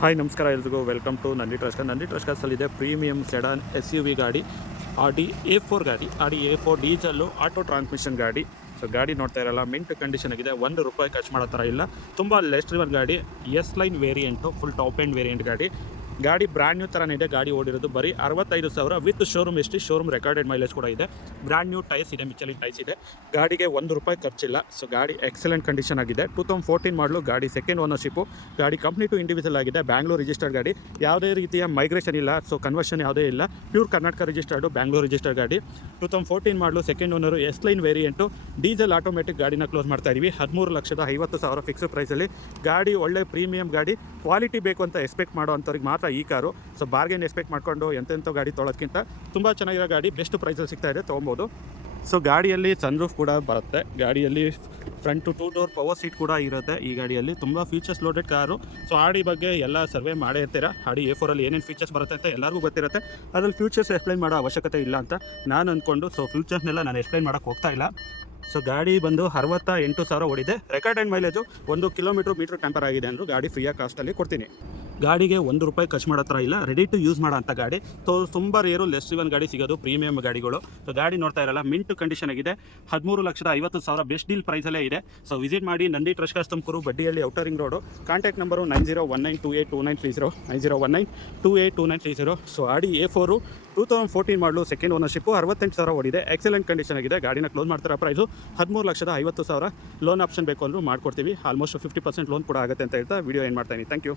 Hi ನಮಸ್ಕಾರ ಎಲ್ರಿಗೂ welcome to Nandi ಟ್ರಸ್ಕರ್ಸಲ್ಲಿದೆ ಪ್ರೀಮಿಯಂ ಸೆಡಾನ್ SUV ಗಾಡಿ Audi A4 ಗಾಡಿ Audi A4 diesel auto transmission ಗಾಡಿ. ಸೊ ಗಾಡಿ ನೋಡ್ತಾ ಇರಲ್ಲ, ಮಿಂಟ್ ಕಂಡೀಷನ್ ಆಗಿದೆ, ₹1 ಖರ್ಚು ಮಾಡೋ ಥರ ಇಲ್ಲ. ತುಂಬ ಲೆಸ್ ಡ್ರಿವನ್ ಗಾಡಿ, S line variant, full top end variant ಗಾಡಿ. ಗಾಡಿ ಬ್ರ್ಯಾಂಡ್ ನ್ಯೂ ಥರನೇ ಇದೆ. ಗಾಡಿ ಓಡಿರೋದು ಬರೀ 65,000 with showroom history, showroom recorded mileage ಕೂಡ ಇದೆ. ಬ್ರ್ಯಾಂಡ್ ನ್ಯೂ ಟೈರ್ಸ್ ಇದೆ, ಮಿಚಲಿನ್ ಟೈರ್ಸ್ ಇದೆ. ಗಾಡಿಗೆ ₹1 ಖರ್ಚಿಲ್ಲ. ಸೊ ಗಾಡಿ ಎಕ್ಸಲೆಂಟ್ ಕಂಡೀಷನ್ ಆಗಿದೆ. 2014 ಮಾಡಲು ಗಾಡಿ, ಸೆಕೆಂಡ್ ಓನರ್ಶಿಪ್ಪು. ಗಾಡಿ ಕಂಪ್ನಿ ಟು ಇಂಡಿವಿಜುವಲ್ ಆಗಿದೆ, ಬ್ಯಾಂಗ್ಳೂರ್ ರಿಜಿಸ್ಟರ್ಡ್ ಗಾಡಿ. ಯಾವುದೇ ರೀತಿಯ ಮೈಗ್ರೇಷನ್ ಇಲ್ಲ, ಸೊ ಕನ್ವರ್ಷನ್ ಯಾವುದೇ ಇಲ್ಲ. Pure Karnataka registered, Bangalore registered ಗಾಡಿ. 2014 ಮಾಡಲು, second owner, S line variant, diesel automatic. ಗಾಡಿನ ಕ್ಲೋಸ್ ಮಾಡ್ತಾ ಇದೀವಿ 13,50,000 ಫಿಕ್ಸ್ ಪ್ರೈಸಲ್ಲಿ. ಗಾಡಿ ಒಳ್ಳೆ ಪ್ರೀಮಿಯಂ ಗಾಡಿ, ಕ್ವಾಲಿಟಿ ಬೇಕು ಅಂತ ಎಕ್ಸ್ಪೆಕ್ಟ್ ಮಾಡೋ ಅಂಥವ್ರಿಗೆ ಮಾತ್ರ ಈ ಕಾರು. ಸೊ ಬಾರ್ಗೇನ್ ಎಕ್ಸ್ಪೆಕ್ಟ್ ಮಾಡಿಕೊಂಡು ಎಂತೆಂಥ ಗಾಡಿ ತೊಗೊಳೋದಕ್ಕಿಂತ ತುಂಬ ಚೆನ್ನಾಗಿರೋ ಗಾಡಿ ಬೆಸ್ಟ್ ಪ್ರೈಸಲ್ಲಿ ಸಿಗ್ತಾ ಇದೆ, ತೊಗೊಬೋದು. ಸೊ ಗಾಡಿಯಲ್ಲಿ ಸನ್ರೂಫ್ ಕೂಡ ಬರುತ್ತೆ. ಗಾಡಿಯಲ್ಲಿ ಫ್ರಂಟು 2 ಡೋರ್ ಪವರ್ ಸೀಟ್ ಕೂಡ ಇರುತ್ತೆ. ಈ ಗಾಡಿಯಲ್ಲಿ ತುಂಬ ಫೀಚರ್ಸ್ ಲೋಡೆಡ್ ಕಾರು. ಸೊ ಆಡಿ ಬಗ್ಗೆ ಎಲ್ಲ ಸರ್ವೆ ಮಾಡೇ ಇರ್ತೀರ. Audi A4 ಏನೇನು ಫೀಚರ್ಸ್ ಬರುತ್ತೆ ಅಂತ ಎಲ್ಲರಿಗೂ ಗೊತ್ತಿರುತ್ತೆ. ಅದರಲ್ಲಿ ಫ್ಯೂಚರ್ಸ್ ಎಕ್ಸ್ಪ್ಲೈನ್ ಮಾಡೋ ಅವಶ್ಯಕತೆ ಇಲ್ಲ ಅಂತ ನಾನು ಅಂದ್ಕೊಂಡು, ಸೊ ಫ್ಯೂಚರ್ಸ್ನೆಲ್ಲ ನಾನು ಎಕ್ಸ್ಪ್ಲೈನ್ ಮಾಡೋಕ್ಕೆ ಹೋಗ್ತಾ ಇಲ್ಲ. ಸೊ ಗಾಡಿ ಬಂದು 68,000 ಓಡಿದೆ. Record and mileage 1 kilometre meter tamper ಆಗಿದೆ ಅಂದರು. ಗಾಡಿ ಫ್ರೀಯಾಗಿ ಕಾಸ್ಟಲ್ಲಿ ಕೊಡ್ತೀನಿ. ಗಾಡಿಗೆ ₹1 ಖರ್ಚು ಮಾಡೋ ಥರ ಇಲ್ಲ, ರೆಡಿ ಟು ಯೂಸ್ ಮಾಡೋ ಅಂಥ ಗಾಡಿ. ಸೊ ತುಂಬ ರೇರು ಲೆಸ್ ಡ್ರಿವನ್ ಗಾಡಿ ಸಿಗೋದು ಪ್ರೀಮಿಯಂ ಗಾಡಿಗಳು. ಸೊ ಗಾಡಿ ನೋಡ್ತಾ ಇರಲ್ಲ, ಮಿಂಟ್ ಕಂಡೀಷನ್ ಆಗಿದೆ. 13,50,000 ಬೆಸ್ಟ್ ಡೀಲ್ ಪ್ರೈಸಲ್ಲೇ ಇದೆ. ಸೊ ವಿಸಿಟ್ ಮಾಡಿ ನಂದಿ ಟ್ರಸ್ಕರ್ಸ್ ತುಮಕೂರು, ಬಡ್ಡಿಯಲ್ಲಿ outer ring road. Contact number 9019282930, 9019282930. So Audi A4 2014 ಮಾಡಲು, ಸೆಕೆಂಡ್ ಓನರ್ಶಿಪ್ಪು, 68,000 ಓಡಿದೆ. ಎಕ್ಸಲೆಂಟ್ ಕಂಡೀಷನ್ ಆಗಿದೆ. ಗಾಡಿನ ಕ್ಲೋಸ್ ಮಾಡ್ತಾರೆ. ಪ್ರೈಸು 13,50,000. ಲೋನ್ ಆಪ್ಷನ್ ಬೇಕು ಅಂದರೂ ಮಾಡ್ಕೊಡ್ತೀವಿ. ಆಲ್ಮೋಸ್ಟ್ 50% ಲೋನ್ ಕೂಡ ಆಗುತ್ತೆ ಅಂತ ಹೇಳ್ತಾ ವಿಡಿಯೋ ಏನು ಮಾಡ್ತಾಯಿನಿ. Thank you.